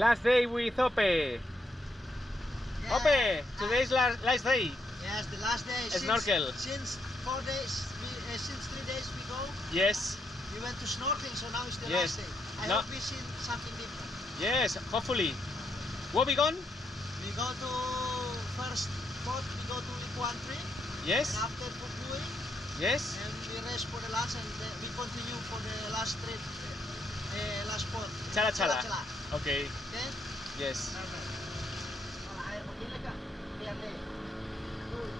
Last day with Ope. Yeah. Ope, today's last day. Yes, the last day. Snorkel. Since 4 days, since 3 days we go. Yes. We went to snorkeling, so now it's the Yes. last day. I hope we see something different. Yes, hopefully. Where we gone? We go to first spot. We go to Lekuan tree. Yes. And after Pukui, Yes. and we rest for the lunch, and we continue for the last trip, last spot. Chala chala. Chala. Okay. Okay. Yes. Perfect. Air pagilid ka. Ayan eh. Good.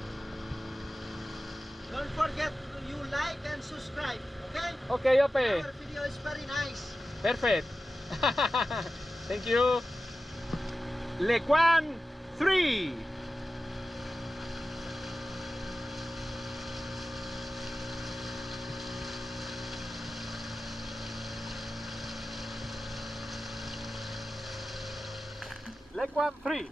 Don't forget you like and subscribe. Okay? Okay, Ope. Our video is very nice. Perfect. Thank you. Lekuan 3. Lekuan 3.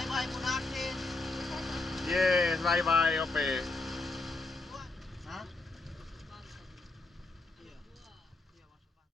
Bye bye Bunaken. Yes, bye bye, Ope.